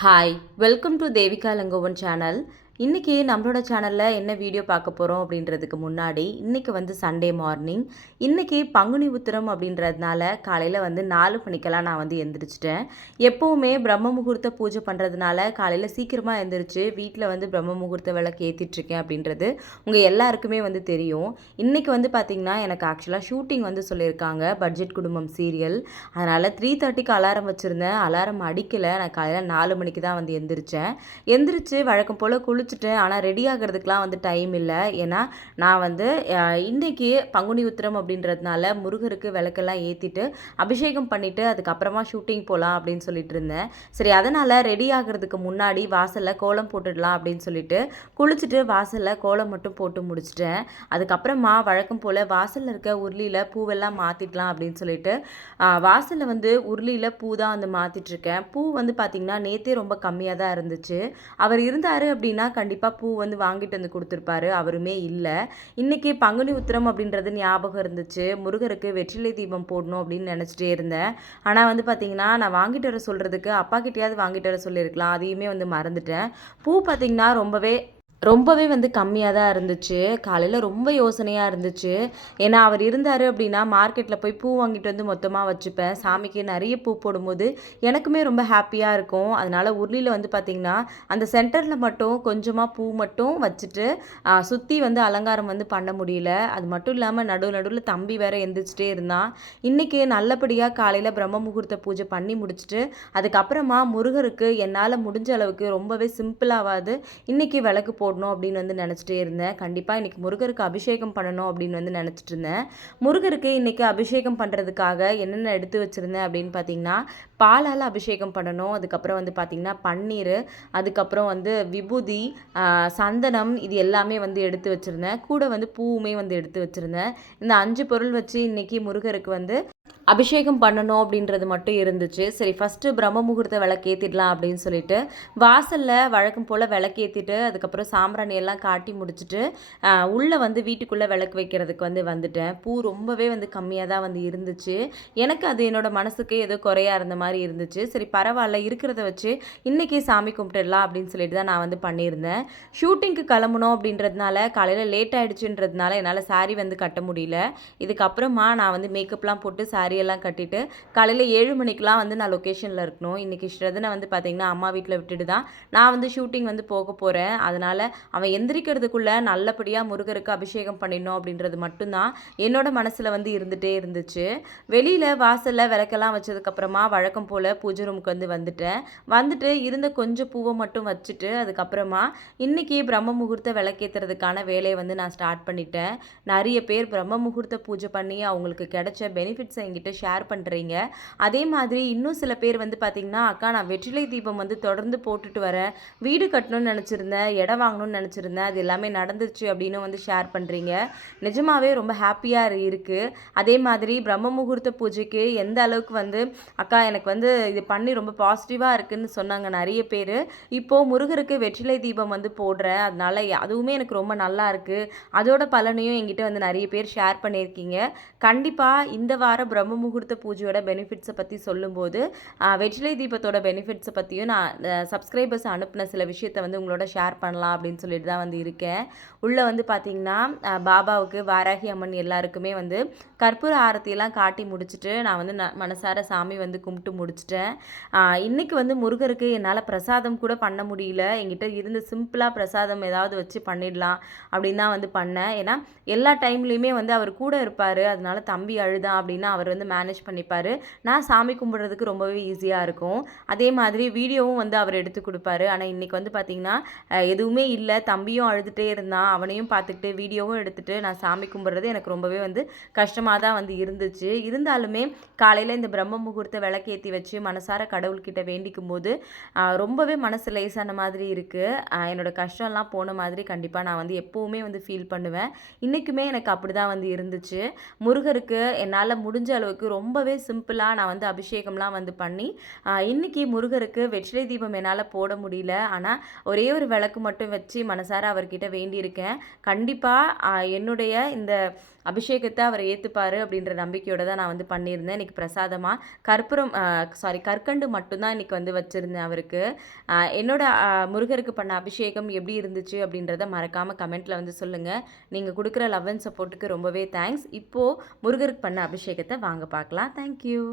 Hi welcome to Devika Langovan channel இன்றைக்கி நம்மளோட சேனலில் என்ன வீடியோ பார்க்க போகிறோம் அப்படின்றதுக்கு முன்னாடி இன்றைக்கி வந்து சண்டே மார்னிங் இன்றைக்கி பங்குனி உத்திரம் அப்படின்றதுனால காலையில் வந்து நாலு மணிக்கெல்லாம் நான் வந்து எந்திரிச்சிட்டேன். எப்போவுமே பிரம்ம முகூர்த்த பூஜை பண்ணுறதுனால காலையில் சீக்கிரமாக எந்திரிச்சு வீட்டில் வந்து பிரம்ம முகூர்த்த விளக்கு ஏற்றிட்டுருக்கேன் அப்படின்றது உங்கள் எல்லாருக்குமே வந்து தெரியும். இன்றைக்கி வந்து பார்த்திங்கன்னா எனக்கு ஆக்சுவலாக ஷூட்டிங் வந்து சொல்லியிருக்காங்க. பட்ஜெட் குடும்பம் சீரியல் அதனால் த்ரீ தேர்ட்டிக்கு அலாரம் வச்சுருந்தேன். அலாரம் அடிக்கலை. நான் காலையில் நாலு மணிக்கு தான் வந்து எந்திரிச்சேன். எந்திரிச்சு வழக்கம் போல் குளிச்சுட்டேன் ஆனால் ரெடி ஆகிறதுக்கெலாம் வந்து டைம் இல்லை. ஏன்னா நான் வந்து இன்றைக்கி பங்குனி உத்திரம் அப்படின்றதுனால முருகருக்கு விளக்கெல்லாம் ஏற்றிட்டு அபிஷேகம் பண்ணிவிட்டு அதுக்கப்புறமா ஷூட்டிங் போகலாம் அப்படின்னு சொல்லிட்டு இருந்தேன். சரி அதனால் ரெடி ஆகிறதுக்கு முன்னாடி வாசலில் கோலம் போட்டுடலாம் அப்படின்னு சொல்லிட்டு குளிச்சுட்டு வாசலில் கோலம் மட்டும் போட்டு முடிச்சிட்டேன். அதுக்கப்புறமா வழக்கம் போல் வாசலில் இருக்க உருளியில் பூவெல்லாம் மாற்றிக்கலாம் அப்படின்னு சொல்லிட்டு வாசலில் வந்து உருளியில் பூ தான் வந்து மாற்றிட்டுருக்கேன் பூ வந்து பார்த்திங்கன்னா நேற்றே ரொம்ப கம்மியாக தான் இருந்துச்சு. அவர் இருந்தார் அப்படின்னா கண்டிப்பாக பூ வந்து வாங்கிட்டு வந்து கொடுத்துருப்பாரு. அவருமே இல்லை. இன்றைக்கி பங்குனி உத்திரம் அப்படின்றது ஞாபகம் இருந்துச்சு. முருகருக்கு வெற்றிலை தீபம் போடணும் அப்படின்னு நினச்சிட்டே இருந்தேன். ஆனால் வந்து பார்த்திங்கன்னா நான் வாங்கிட்டு வர சொல்கிறதுக்கு அப்பா கிட்டேயாவது வாங்கிட்டு வர சொல்லியிருக்கலாம். அதையுமே வந்து மறந்துட்டேன். பூ பார்த்திங்கன்னா ரொம்பவே ரொம்பவே வந்து கம்மியாக தான் இருந்துச்சு. காலையில் ரொம்ப யோசனையாக இருந்துச்சு. ஏன்னா அவர் இருந்தார் அப்படின்னா மார்க்கெட்டில் போய் பூ வாங்கிட்டு வந்து மொத்தமாக வச்சுப்பேன். சாமிக்கு நிறைய பூ போடும்போது எனக்குமே ரொம்ப ஹாப்பியாக இருக்கும். அதனால் உருளியில் வந்து பார்த்திங்கன்னா அந்த சென்டரில் மட்டும் கொஞ்சமாக பூ மட்டும் வச்சுட்டு சுற்றி வந்து அலங்காரம் வந்து பண்ண முடியல. அது மட்டும் இல்லாமல் நடுவு நடுவில் தம்பி வேற எந்திரிச்சிட்டே இருந்தான். இன்றைக்கி நல்லபடியாக காலையில் பிரம்ம முகூர்த்த பூஜை பண்ணி முடிச்சுட்டு அதுக்கப்புறமா முருகருக்கு என்னால் முடிஞ்ச அளவுக்கு ரொம்பவே சிம்பிளாகாது இன்றைக்கி விளக்கு போடணும் அப்படின்னு வந்து நினச்சிட்டே இருந்தேன். கண்டிப்பாக இன்றைக்கி முருகருக்கு அபிஷேகம் பண்ணணும் அப்படின்னு வந்து நினச்சிட்டு இருந்தேன். முருகருக்கு இன்றைக்கி அபிஷேகம் பண்ணுறதுக்காக என்னென்ன எடுத்து வச்சுருந்தேன் அப்படின்னு பார்த்தீங்கன்னா பாலால் அபிஷேகம் பண்ணணும். அதுக்கப்புறம் வந்து பார்த்திங்கன்னா பன்னீர் அதுக்கப்புறம் வந்து விபூதி சந்தனம் இது எல்லாமே வந்து எடுத்து வச்சுருந்தேன். கூட வந்து பூவுமே வந்து எடுத்து வச்சுருந்தேன். இந்த அஞ்சு பொருள் வச்சு இன்றைக்கி முருகருக்கு வந்து அபிஷேகம் பண்ணணும் அப்படின்றது மட்டும் இருந்துச்சு. சரி ஃபஸ்ட்டு பிரம்ம முகூர்த்த விளக்கேற்றிடலாம் அப்படின்னு சொல்லிட்டு வாசலில் வழக்கம் போல் விளக்கேற்றிட்டு அதுக்கப்புறம் சாம்பிராணி எல்லாம் காட்டி முடிச்சுட்டு உள்ளே வந்து வீட்டுக்குள்ளே விளக்கு வைக்கிறதுக்கு வந்து வந்துட்டேன். பூ ரொம்பவே வந்து கம்மியாக தான் வந்து இருந்துச்சு. எனக்கு அது என்னோடய மனசுக்கு ஏதோ குறையா இருந்த மாதிரி இருந்துச்சு. சரி பரவாயில்ல இருக்கிறத வச்சு இன்றைக்கி சாமி கும்பிட்டுடலாம் அப்படின்னு சொல்லிட்டு தான் நான் வந்து பண்ணியிருந்தேன். ஷூட்டிங்க்கு கிளம்பணும் அப்படின்றதுனால காலையில் லேட் ஆகிடுச்சுன்றதுனால என்னால் saree வந்து கட்ட முடியல. இதுக்கப்புறமா நான் வந்து மேக்கப்லாம் போட்டு சாரியெல்லாம் கட்டிட்டு காலையில் ஏழு மணிக்கெலாம் வந்து நான் லொக்கேஷனில் இருக்கணும். இன்றைக்கி ஸ்ரதனை வந்து பார்த்திங்கன்னா அம்மா வீட்டில் விட்டுட்டு தான் நான் வந்து ஷூட்டிங் வந்து போக போகிறேன் அதனால் அவன் எந்திரிக்கிறதுக்குள்ளே நல்லபடியாக முருகருக்கு அபிஷேகம் பண்ணிடணும் அப்படின்றது மட்டும்தான் என்னோட மனசில் வந்து இருந்துகிட்டே இருந்துச்சு. வெளியில் வாசலில் விளக்கெல்லாம் வச்சதுக்கப்புறமா வழக்கம் போல் பூஜை ரூமுக்கு வந்து வந்துட்டேன். வந்துட்டு இருந்த கொஞ்சம் பூவை மட்டும் வச்சுட்டு அதுக்கப்புறமா இன்றைக்கி பிரம்ம முகூர்த்த விளக்கேற்றுறதுக்கான வேலையை வந்து நான் ஸ்டார்ட் பண்ணிட்டேன். நிறைய பேர் பிரம்ம முகூர்த்த பூஜை பண்ணி அவங்களுக்கு கிடைச்ச பெனிஃபிட்ஸை என்கிட்ட ஷேர் பண்ணுறீங்க அதே மாதிரி இன்னும் சில பேர் வந்து பார்த்திங்கன்னா அக்கா நான் வெற்றிலை தீபம் வந்து தொடர்ந்து போட்டுட்டு வரேன். வீடு கட்டணும்னு நினச்சிருந்தேன். இடம் வாங்கணும்னு நினச்சிருந்தேன். அது எல்லாமே நடந்துச்சு அப்படின்னு வந்து ஷேர் பண்ணுறீங்க நிஜமாவே ரொம்ப ஹாப்பியாக இருக்குது அதே மாதிரி பிரம்ம முகூர்த்த பூஜைக்கு எந்த அளவுக்கு வந்து அக்கா எனக்கு வந்து இது பண்ணி ரொம்ப பாசிட்டிவாக இருக்குதுன்னு சொன்னாங்க நிறைய பேர். இப்போது முருகருக்கு வெற்றிலை தீபம் வந்து போடுறேன். அதனால அதுவுமே எனக்கு ரொம்ப நல்லா இருக்குது அதோட பலனையும் என்கிட்ட வந்து நிறைய பேர் ஷேர் பண்ணியிருக்கீங்க. கண்டிப்பாக இந்த வாரம் பிரம்ம முகூர்த்த பூஜையோட பெனிஃபிட்ஸை பற்றி சொல்லும்போது வெற்றிலை தீபத்தோட பெனிஃபிட்ஸை பற்றியும் நான் சப்ஸ்கிரைபர்ஸ் அனுப்பின சில விஷயத்தை வந்து உங்களோட ஷேர் பண்ணலாம் அப்படின்னு அப்படின்னு சொல்லிட்டு தான் வந்து இருக்கேன். உள்ளே வந்து பார்த்திங்கன்னா பாபாவுக்கு வாராகி அம்மன் எல்லாருக்குமே வந்து கற்பூர ஆரத்தியெல்லாம் காட்டி முடிச்சுட்டு நான் வந்து ந- மனசார சாமி வந்து கும்பிட்டு முடிச்சிட்டேன். இன்றைக்கி வந்து முருகருக்கு என்னால் பிரசாதம் கூட பண்ண முடியல. என்கிட்ட இருந்து சிம்பிளாக பிரசாதம் ஏதாவது வச்சு பண்ணிடலாம் அப்படின்னு தான் வந்து பண்ணேன். ஏன்னா எல்லா டைம்லேயுமே வந்து அவர் கூட இருப்பார். அதனால தம்பி அழுதான் அப்படின்னு அவர் வந்து மேனேஜ் பண்ணிப்பார். நான் சாமி கும்பிட்றதுக்கு ரொம்பவே ஈஸியாக இருக்கும். அதே மாதிரி வீடியோவும் வந்து அவர் எடுத்து கொடுப்பாரு. ஆனால் இன்றைக்கி வந்து பார்த்திங்கன்னா எதுவுமே இல்லை தம்பியும் அழுதுகிட்டே இருந்தான். அவனையும் பார்த்துக்கிட்டு வீடியோவும் எடுத்துகிட்டு நான் சாமி கும்பிட்றது எனக்கு ரொம்பவே வந்து கஷ்டமாக தான் வந்து இருந்துச்சு. இருந்தாலுமே காலையில் இந்த பிரம்ம முகூர்த்த விளக்கேற்றி வச்சு மனசார கடவுள்கிட்ட வேண்டிக்கும் போது ரொம்பவே மனசு லேசான மாதிரி இருக்குது என்னோட கஷ்டம்லாம் போன மாதிரி கண்டிப்பாக நான் வந்து எப்போவுமே வந்து ஃபீல் பண்ணுவேன். இன்றைக்குமே எனக்கு அப்படி தான் வந்து இருந்துச்சு. முருகருக்கு என்னால் முடிஞ்ச அளவுக்கு ரொம்பவே சிம்பிளாக நான் வந்து அபிஷேகம்லாம் வந்து பண்ணி இன்றைக்கி முருகருக்கு வெற்றிலை தீபம் என்னால் போட முடியல. ஆனால் ஒரே ஒரு விளக்கு மட்டும் வச்சு மனசார அவர்கிட்ட வேண்டியிருக்கேன் கண்டிப்பாக என்னுடைய இந்த அபிஷேகத்தை அவர் ஏற்றுப்பார் அப்படின்ற நம்பிக்கையோடு தான் நான் வந்து பண்ணியிருந்தேன். இன்னைக்கு பிரசாதமாக கற்பூரம் சாரி கற்கண்டு மட்டும்தான் இன்றைக்கி இன்னைக்கு வந்து வச்சுருந்தேன் அவருக்கு. என்னோட முருகருக்கு பண்ண அபிஷேகம் எப்படி இருந்துச்சு அப்படின்றத மறக்காமல் கமெண்ட்டில் வந்து சொல்லுங்கள் நீங்கள் கொடுக்குற லவ் அண்ட் சப்போர்ட்டுக்கு ரொம்பவே தேங்க்ஸ். இப்போது முருகருக்கு பண்ண அபிஷேகத்தை வாங்க பார்க்கலாம். Thank you.